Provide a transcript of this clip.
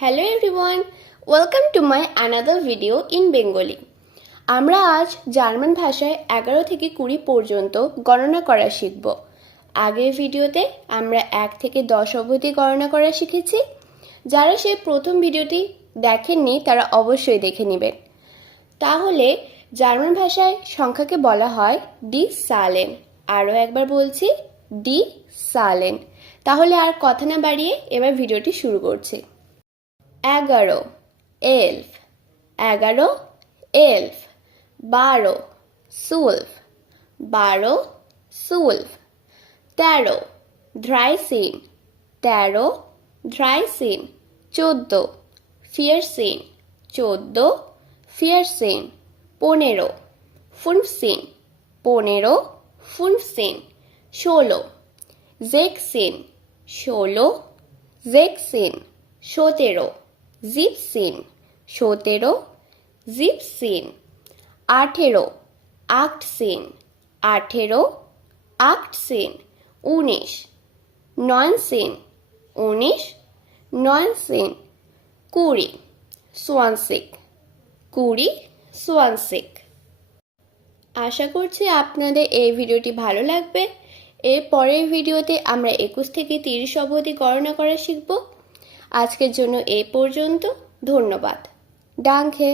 Hello everyone, welcome to my another video in Bengali. আমরা আজ German ভাষায় 11 থেকে 20 পর্যন্ত গণনা করা শিখব। আগের ভিডিওতে আমরা 1 থেকে 10 অবধি গণনা করা শিখেছি। যারা সেই প্রথম ভিডিওটি দেখেননি তারা অবশ্যই দেখে নেবেন। তাহলে জার্মান ভাষায় সংখ্যাকে বলা হয় ডি সালেন। আরও একবার বলছি, ডি সালেন। তাহলে আর কথা না বাড়িয়ে এবার ভিডিওটি শুরু করছি। 11 elf 11 elf 12 12 12 12 13 13 13 13 14 14 14 14 15 15 15 15 16 16 16 16 17 17 17 17 18 18 18 18 19 19 19 19 20 20 20 20। আশা করছি আপনাদের এই ভিডিওটি ভালো লাগবে। এর পরের ভিডিওতে আমরা 21 থেকে 30 অবধি গণনা করা শিখব। আজকের জন্য এই পর্যন্ত। ধন্যবাদ। ডাঙ্কে।